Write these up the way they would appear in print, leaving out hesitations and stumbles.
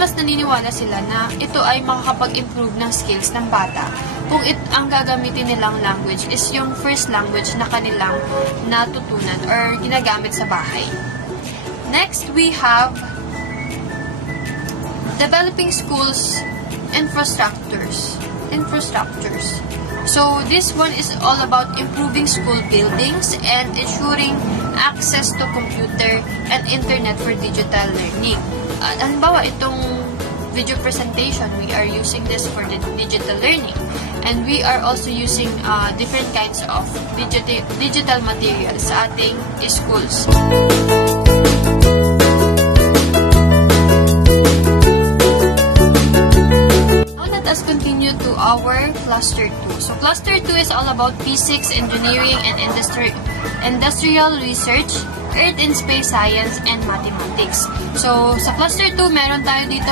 mas naniniwala sila na ito ay makakapag-improve ng skills ng bata kung ang gagamitin nilang language is yung first language na kanilang natutunan or ginagamit sa bahay. Next, we have developing schools infrastructures. So this one is all about improving school buildings and ensuring access to computer and internet for digital learning. Halimbawa, itong video presentation, we are using this for the digital learning. And we are also using different kinds of digital materials sa ating schools. Let's continue to our cluster 2. So cluster 2 is all about physics, engineering, and industrial research, earth and space science, and mathematics. So sa cluster 2, meron tayo dito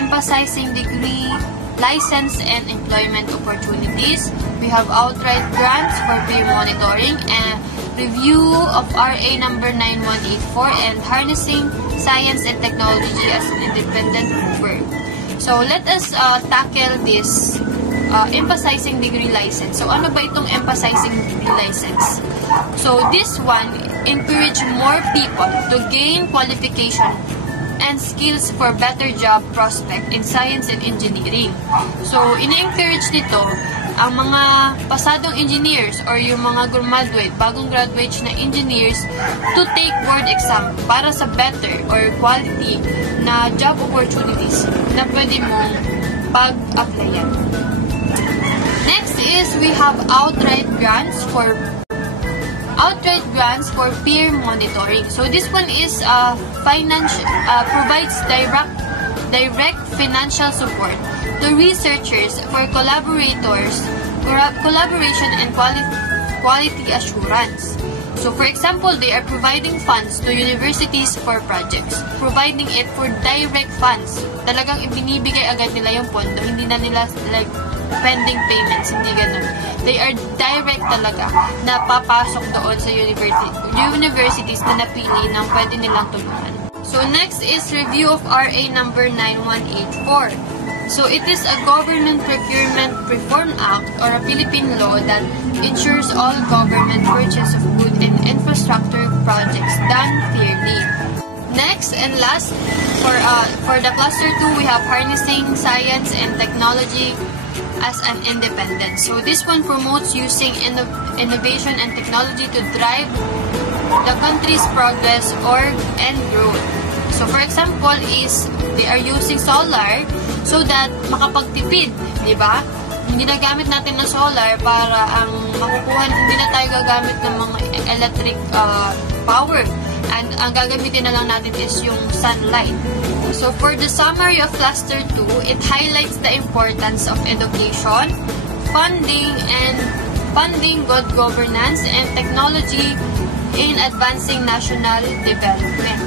emphasizing degree, license, and employment opportunities. We have outright grants for peer monitoring and review of RA number 9184 and harnessing science and technology as an independent mover. So, let us tackle this emphasizing degree license. So, ano ba itong emphasizing degree license? So, this one encourage more people to gain qualification and skills for better job prospect in science and engineering. So, ina-encourage nito ang mga pasadong engineers or yung mga bagong graduate na engineers to take board exam para sa better or quality na job opportunities na pwede mong pag-applyan. Next is we have outright grants for peer monitoring. So this one is provides direct financial support to researchers for collaboration and quality assurance. So for example, they are providing funds to universities for projects, providing it for direct funds. Talagang ibinibigay agad nila yung pondo, hindi na nila like pending payments, hindi ganun. They are direct talaga na papasok doon sa universities na napili ng pwede nilang tulungan. So next is review of RA number 9184. So it is a Government Procurement Reform Act or a Philippine law that ensures all government purchase of goods and infrastructure projects done fairly. Next and last, for the cluster 2, we have harnessing science and technology as an independent. So this one promotes using innovation and technology to drive the country's progress and growth. So for example is they are using solar so that makapagtipid, di ba? Hindi na gamit natin ng solar para ang makukuha, hindi na tayo gagamit ng mga electric power. And ang gagamitin na lang natin is yung sunlight. So for the summary of Cluster 2, it highlights the importance of education, funding, good governance, and technology in advancing national development.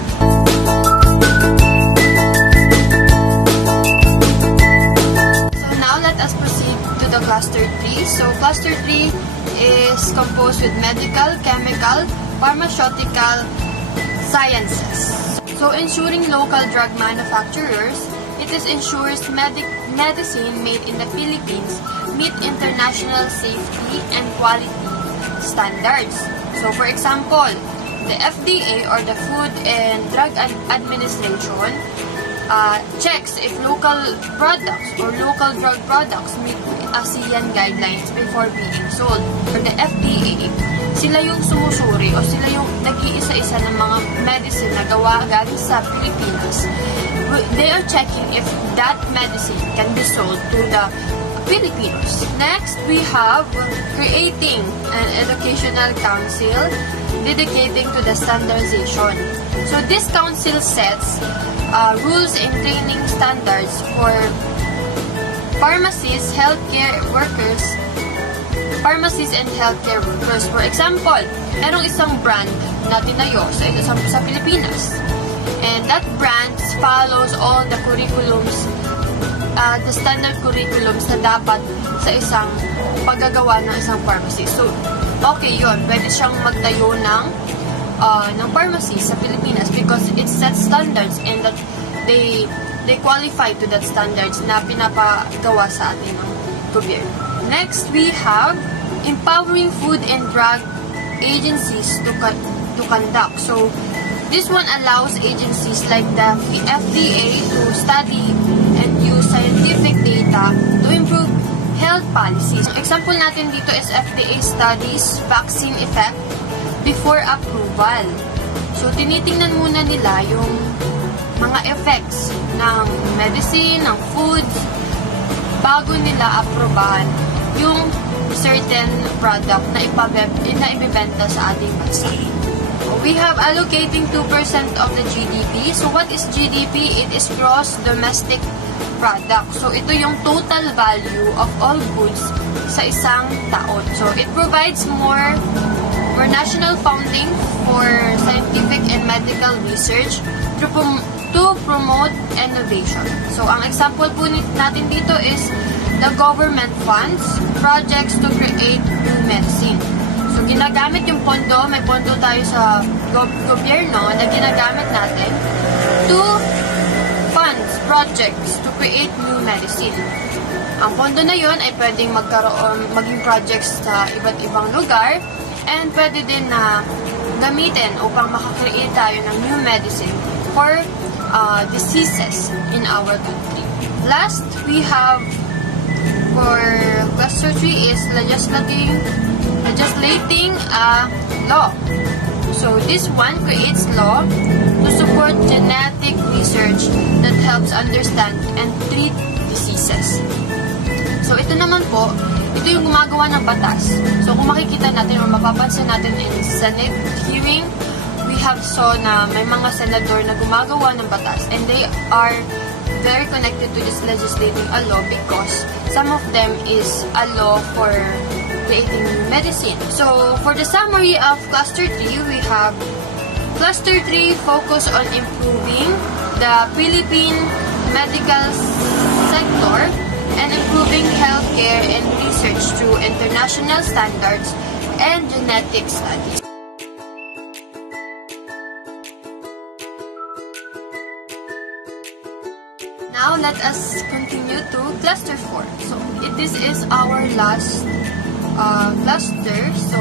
So now let us proceed to the Cluster 3. So Cluster 3 is composed with medical, chemical, pharmaceutical sciences. So ensuring local drug manufacturers, it ensures medicine made in the Philippines meet international safety and quality standards. So for example, the FDA or the Food and Drug Administration checks if local products or local drug products meet ASEAN guidelines before being sold. For the FDA, sila yung sumusuri o sila yung nag-iisa-isa ng mga medicine na gawa galing sa Pilipinas. They are checking if that medicine can be sold to the Filipinos. Next, we have creating an educational council dedicating to the standardization. So this council sets rules and training standards for pharmacists, healthcare workers, For example, merong isang brand na tinayo sa Pilipinas. And that brand follows all the curriculums, the standard curriculums na dapat sa isang paggagawa ng isang pharmacy. So, okay yun. Pwede siyang magtayo ng pharmacy sa Pilipinas because it sets standards and that they qualify to that standards na pinapagawa sa atin ng gobyerno. Next, we have empowering food and drug agencies to conduct. So, this one allows agencies like the FDA to study and use scientific data to improve health policies. Example natin dito is FDA studies vaccine effect before approval. So, tinitingnan muna nila yung mga effects ng medicine, ng foods, bago nila aprobahan yung certain product na ibibenta sa ating bansa. We have allocating 2% of the GDP. So, what is GDP? It is gross domestic product. So, ito yung total value of all goods sa isang taon. So, it provides more national funding for scientific and medical research to promote innovation. So, ang example po natin dito is the government funds projects to create new medicine. So, ginagamit yung pondo, may pondo tayo sa gobyerno na ginagamit natin to funds projects to create new medicine. Ang pondo na yun ay pwedeng maging projects sa iba't ibang lugar and pwede din na gamitin upang makakreate tayo ng new medicine for diseases in our country. Last, we have for cluster 3 is legislating a law. So this one creates law to support genetic research that helps understand and treat diseases. So ito naman po, ito yung gumagawa ng batas. So kung makikita natin o mapapansin natin in Senate hearing, we have saw na may mga senador na gumagawa ng batas and they are very connected to this legislating a law because some of them is a law for creating new medicine. So, for the summary of Cluster 3, we have Cluster 3 focus on improving the Philippine medical sector and improving healthcare and research through international standards and genetic studies. Now, let us continue to Cluster 4. So, this is our last cluster. So,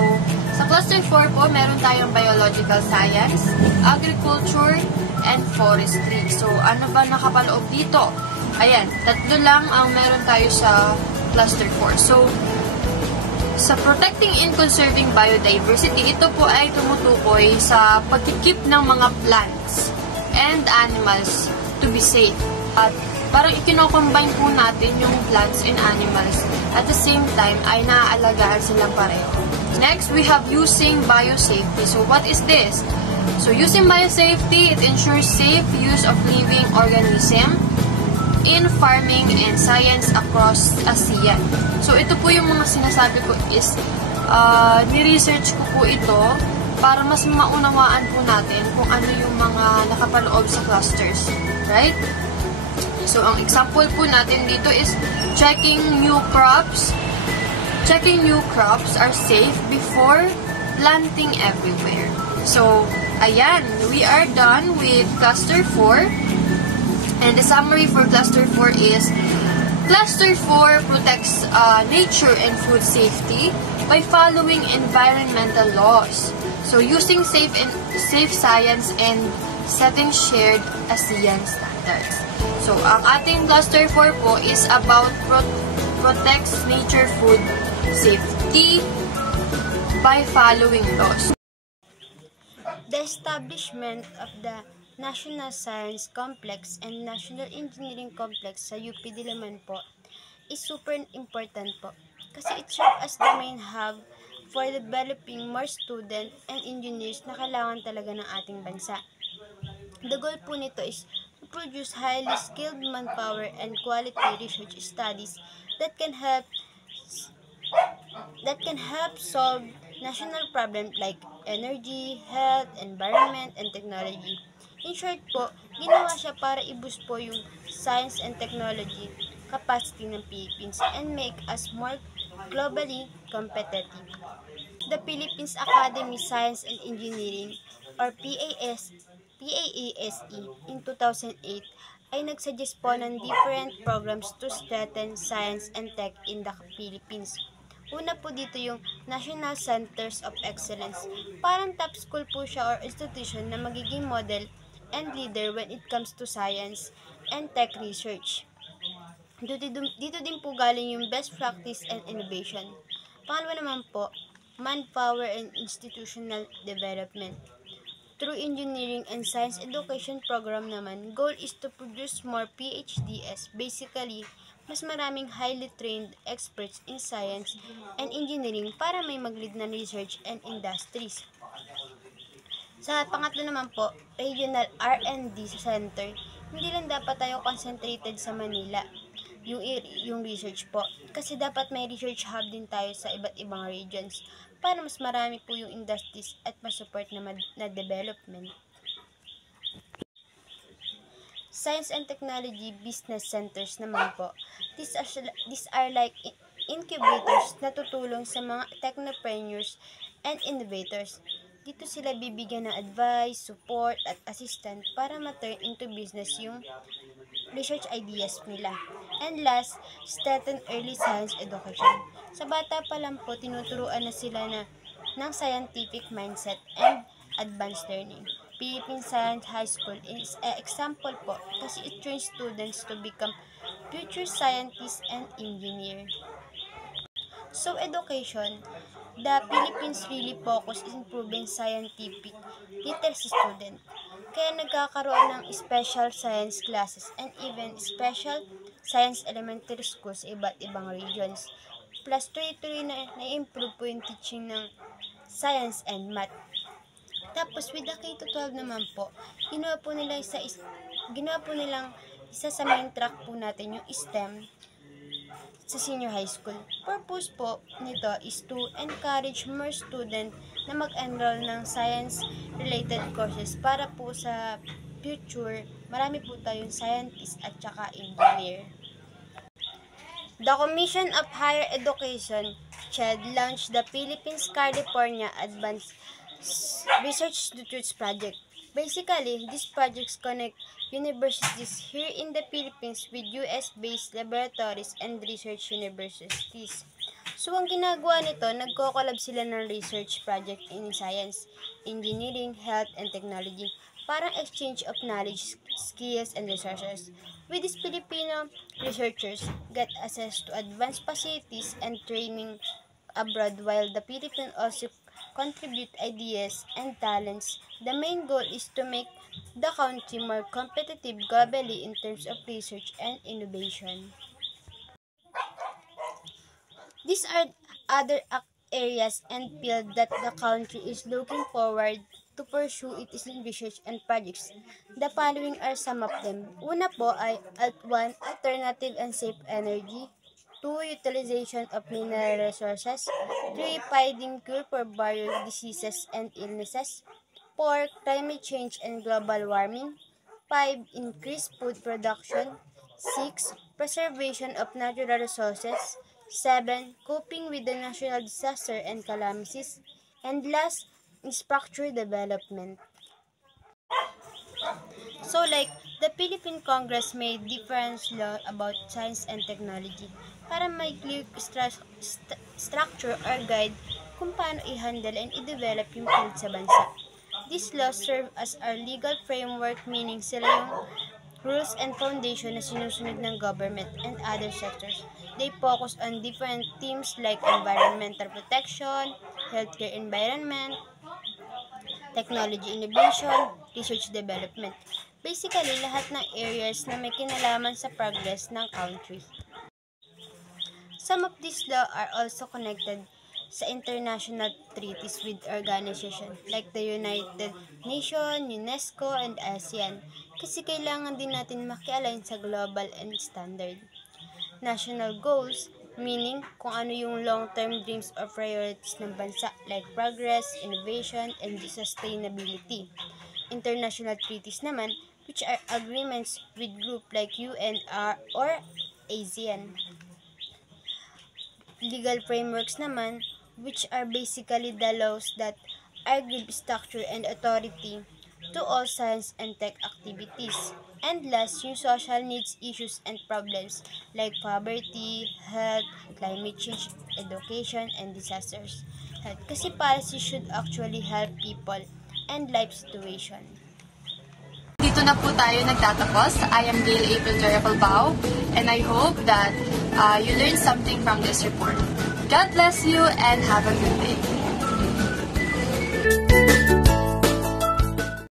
sa Cluster 4 po, meron tayong biological science, agriculture, and forestry. So, ano ba nakapaloob dito? Ayan, tatlo lang ang meron tayo sa Cluster 4. So, sa protecting and conserving biodiversity, ito po ay tumutukoy sa pagkikip ng mga plants and animals to be safe. At parang ikinocombine po natin yung plants and animals. At the same time, ay naaalagaan silang pareho. Next, we have using biosafety. So, what is this? So, using biosafety, it ensures safe use of living organism in farming and science across ASEAN. So, ito po yung mga sinasabi ko is, ni-research ko po ito para mas maunawaan po natin kung ano yung mga nakapaloob sa clusters. Right? So, ang example po natin dito is checking new crops. Checking new crops are safe before planting everywhere. So, ayan, we are done with Cluster 4. And the summary for Cluster 4 is, Cluster 4 protects nature and food safety by following environmental laws. So, using safe science and setting shared ASEAN standards. So, ang ating Cluster 4 po is about protects nature food safety by following laws. The establishment of the National Science Complex and National Engineering Complex sa UP Diliman po is super important po kasi it serves as the main hub for developing more students and engineers na kailangan talaga ng ating bansa. The goal po nito is to produce highly skilled manpower and quality research studies that can help solve national problems like energy, health, environment, and technology. In short po, ginawa siya para i-boost po yung science and technology capacity ng Philippines and make us more globally competitive. The Philippines Academy Science and Engineering or PAS PAASE in 2008 ay nagsuggest po ng different programs to strengthen science and tech in the Philippines. Una po dito yung National Centers of Excellence. Parang top school po siya or institution na magiging model and leader when it comes to science and tech research. Dito din po galing yung best practice and innovation. Pangalawa naman po, manpower and institutional development. Through engineering and science education program naman, goal is to produce more PhDs. Basically, mas maraming highly trained experts in science and engineering para may mag-lead na research and industries. Sa pangatlo naman po, regional R&D center. Hindi lang dapat tayo concentrated sa Manila, yung research po. Kasi dapat may research hub din tayo sa iba't ibang regions para mas marami po yung industries at masupport na development. Science and technology business centers naman po. These are like incubators na tutulong sa mga technopreneurs and innovators. Dito sila bibigyan ng advice, support, at assistance para ma-turn into business yung research ideas nila. And last, strengthen early science education. Sa bata pa lang po, tinuturuan na sila ng scientific mindset and advanced learning. Philippine Science High School is an example po kasi it trains students to become future scientists and engineers. So, education, the Philippines really focus in improving scientific literacy student. Kaya nagkakaroon ng special science classes and even special science elementary schools sa iba't ibang regions. Plus, tuloy-tuloy na-improve po yung teaching ng science and math. Tapos, with the K-12 naman po, ginawa po nilang isa sa main track po natin yung STEM sa senior high school. Purpose po nito is to encourage more student na mag-enroll ng science-related courses para po sa future, marami po tayong scientist at saka engineer. The Commission of Higher Education, CHED, launched the Philippines California Advanced Research Institutes Project. Basically, these projects connect universities here in the Philippines with US-based laboratories and research universities. So, ang ginagawa nito, nagko-collab sila ng research project in science, engineering, health, and technology. Parang exchange of knowledge, skills, and resources. With these Filipino researchers get access to advanced facilities and training abroad while the Philippines also contribute ideas and talents. The main goal is to make the country more competitive globally in terms of research and innovation. These are other areas and fields that the country is looking forward to pursue its research and projects. The following are some of them. Una po ay 1. Alternative and safe energy. 2. Utilization of mineral resources. 3. Finding cure for various diseases and illnesses. 4. Climate change and global warming. 5. Increased food production. 6. Preservation of natural resources. 7. Coping with the natural disaster and calamities. And last, infrastructure development. So like, the Philippine Congress made different law about science and technology para may clear structure or guide kung paano i-handle and i-develop yung field sa bansa. These laws serve as our legal framework, meaning sila yung rules and foundation na sinusunod ng government and other sectors. They focus on different themes like environmental protection, healthcare environment, technology innovation, research development. Basically, lahat ng areas na may kinalaman sa progress ng country. Some of these laws are also connected sa international treaties with organizations like the United Nations, UNESCO, and ASEAN kasi kailangan din natin maki-align sa global and standard. National goals, meaning kung ano yung long-term dreams or priorities ng bansa like progress, innovation, and sustainability. International treaties naman, which are agreements with groups like UN or ASEAN. Legal frameworks naman, which are basically the laws that are give structure and authority to all science and tech activities. And last, yung social needs, issues, and problems like poverty, health, climate change, education, and disasters. Kasi policy should actually help people and life situation. Dito na po tayo nagtatapos. I am Gail April Terapalbao, and I hope that you learned something from this report. God bless you and have a good day.